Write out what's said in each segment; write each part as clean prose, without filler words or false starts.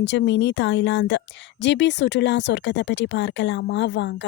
மிஞ்சும் mini Thailand. GB சுற்றுலா சொர்க்கத்தை பற்றி பார்க்கலாமா வாங்க.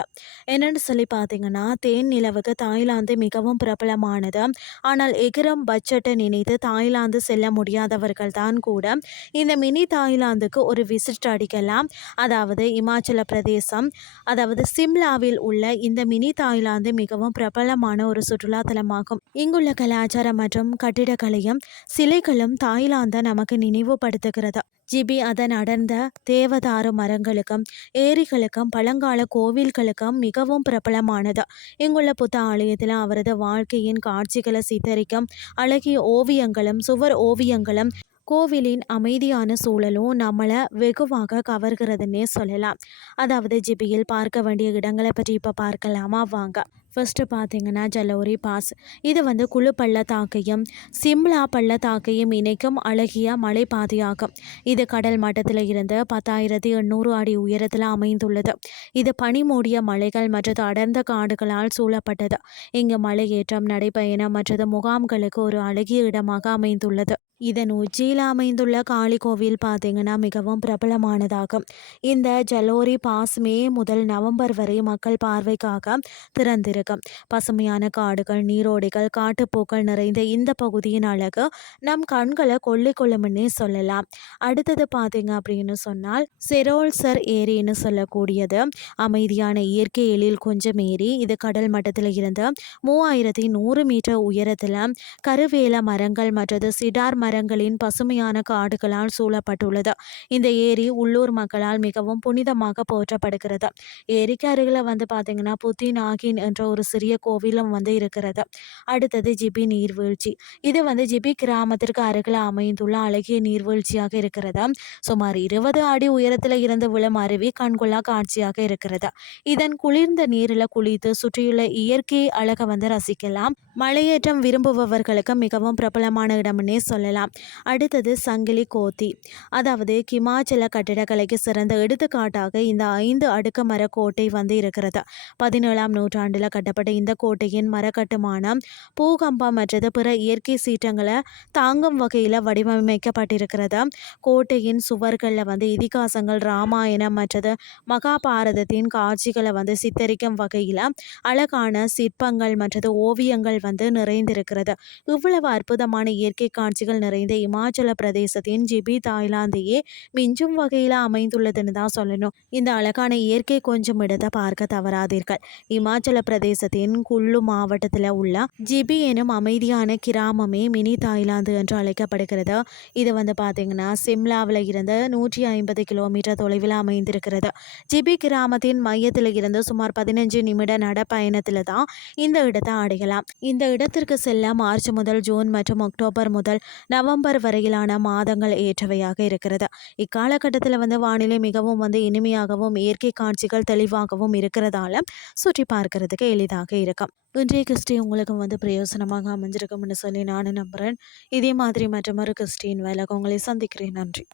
என்னன்னு சொல்லி பார்த்தீங்கன்னா, தேன் நிலவுக்கு தாய்லாந்து மிகவும் பிரபலமானது. ஆனால் எகிரும் பட்ஜெட்டை நினைத்து தாய்லாந்து செல்ல முடியாதவர்கள் தான் கூட இந்த மினி தாய்லாந்துக்கு ஒரு விசிட் அடிக்கலாம். அதாவது இமாச்சல பிரதேசம், அதாவது சிம்லாவில் உள்ள இந்த மினி தாய்லாந்து மிகவும் பிரபலமான ஒரு சுற்றுலா தலமாகும். இங்குள்ள கலாச்சாரம் மற்றும் கட்டிடக்கலையும் சிலைகளும் தாய்லாந்தை நமக்கு நினைவுபடுத்துகிறது. ஜிபி அதன் அடர்ந்த தேவதாரு மரங்களுக்கும் ஏரிகளுக்கும் பழங்கால கோவில்களுக்கும் மிகவும் பிரபலமானது. இங்குள்ள புத்த ஆலயத்தில் அவரது வாழ்க்கையின் காட்சிகளை சித்தரிக்கும் அழகிய ஓவியங்களும் சுவர் ஓவியங்களும் கோவிலின் அமைதியான சூழலும் நம்மளை வெகுவாக கவர்கிறதுன்னே சொல்லலாம். அதாவது ஜிபியில் பார்க்க வேண்டிய இடங்களை பற்றி இப்போ பார்க்கலாமா வாங்க. ஃபர்ஸ்ட்டு பார்த்தீங்கன்னா ஜலோரி பாஸ். இது குழு பள்ளத்தாக்கையும் சிம்லா பள்ளத்தாக்கையும் இணைக்கும் அழகிய மலைப்பாதையாகும். இது கடல் மட்டத்தில் இருந்து 10,800 அடி உயரத்தில் அமைந்துள்ளது. இது பனிமூடிய மலைகள் மற்றும் அடர்ந்த காடுகளால் சூழப்பட்டது. இங்கு மலையேற்றம், நடைபயணம் மற்றும் முகாம்களுக்கு ஒரு அழகிய இடமாக அமைந்துள்ளது. இதன் உச்சியில் அமைந்துள்ள காளி கோவில் பார்த்தீங்கன்னா மிகவும் பிரபலமானதாகும். இந்த ஜலோரி பாஸ் மே முதல் நவம்பர் வரை மக்கள் பார்வைக்காக திறந்திருக்கும். பசுமையான காடுகள், நீரோடைகள், காட்டுப்பூக்கள் நிறைந்த இந்த பகுதியின் அழகு நம் கண்களை கொள்ளைக்கொள்ளும்னே சொல்லலாம். அடுத்தது பார்த்தீங்க அப்படின்னு சொன்னால் செரோல்சர் ஏரின்னு சொல்லக்கூடியது அமைதியான இயற்கை எழில் கொஞ்சம் ஏரி. இது கடல் மட்டத்தில் இருந்து 3100 மீட்டர் உயரத்தில் கருவேல மரங்கள் மற்றும் சிடார் மரங்களின் பசுமையான காடுகளால் சூழப்பட்டுள்ளது. இந்த ஏரி உள்ளூர் மக்களால் மிகவும் புனிதமாக போற்றப்படுகிறது. ஏரிக்கு அருகில் பார்த்தீங்கன்னா புத்தி நாகின் என்ற ஒரு சிறிய கோவிலும் இருக்கிறது. அடுத்தது ஜிபி நீர்வீழ்ச்சி. இது ஜிபி கிராமத்திற்கு அருகில் அமைந்துள்ள அழகிய நீர்வீழ்ச்சியாக இருக்கிறது. சுமார் 20 அடி உயரத்தில் இருந்து விழும் அருவி கண்கொள்ளா காட்சியாக இருக்கிறது. இதன் குளிர்ந்த நீரில் குளித்து சுற்றியுள்ள இயற்கை அழகை ரசிக்கலாம். மலையேற்றம் விரும்புபவர்களுக்கு மிகவும் பிரபலமான இடம்னே சொல்லலாம். அடுத்தது சங்கிலி கோத்தி. அதாவது கிமாச்சல கட்டிடக்கலைக்கு சிறந்த எடுத்துக்காட்டாக இந்த 5 அடுக்கு மர கோட்டை இருக்கிறது. 17ஆம் நூற்றாண்டில் கட்டப்பட்ட இந்த கோட்டையின் மரக்கட்டுமானம் பூகம்பம் மற்றது பிற இயற்கை சீற்றங்களை தாங்கும் வகையில் வடிவமைக்கப்பட்டிருக்கிறது. கோட்டையின் சுவர்களில் இதிகாசங்கள், ராமாயணம் மற்றது மகாபாரதத்தின் காட்சிகளை சித்தரிக்கும் வகையில் அழகான சிற்பங்கள் மற்றது ஓவியங்கள் நிறைந்திருக்கிறது. இவ்வளவு அற்புதமான இயற்கை காட்சிகள் நிறைந்த இமாச்சல பிரதேசத்தின் ஜிபி தாய்லாந்தையே மிஞ்சும் வகையில் அமைந்துள்ளதுன்னு தான் சொல்லணும். இந்த அழகான இயற்கை கொஞ்சம் இடத்தை பார்க்க தவறாதீர்கள். இமாச்சல பிரதேசத்தின் குல்லு மாவட்டத்தில் உள்ள ஜிபி எனும் அமைதியான கிராமமே மினி தாய்லாந்து என்று அழைக்கப்படுகிறது. இது பார்த்தீங்கன்னா சிம்லாவில் இருந்து 150 கிலோமீட்டர் தொலைவில் அமைந்திருக்கிறது. ஜிபி கிராமத்தின் மையத்தில் இருந்து சுமார் 15 நிமிட நடப்பயணத்தில் தான் இந்த இடத்தை அடையலாம். இந்த இடத்திற்கு செல்ல மார்ச் முதல் ஜூன் மற்றும் அக்டோபர் முதல் நவம்பர் வரையிலான மாதங்கள் ஏற்றவையாக இருக்கிறது. இக்காலகட்டத்தில் வானிலை மிகவும் இனிமையாகவும் இயற்கை காட்சிகள் தெளிவாகவும் இருக்கிறதால சுற்றி பார்க்கறதுக்கு எளிதாக இருக்கும். இன்றைய கிறிஸ்டி உங்களுக்கு பிரயோசனமாக அமைஞ்சிருக்கும்னு சொல்லி நான் நம்புகிறேன். இதே மாதிரி மற்றொரு கிறிஸ்டின் வேலை உங்களை சந்திக்கிறேன். நன்றி.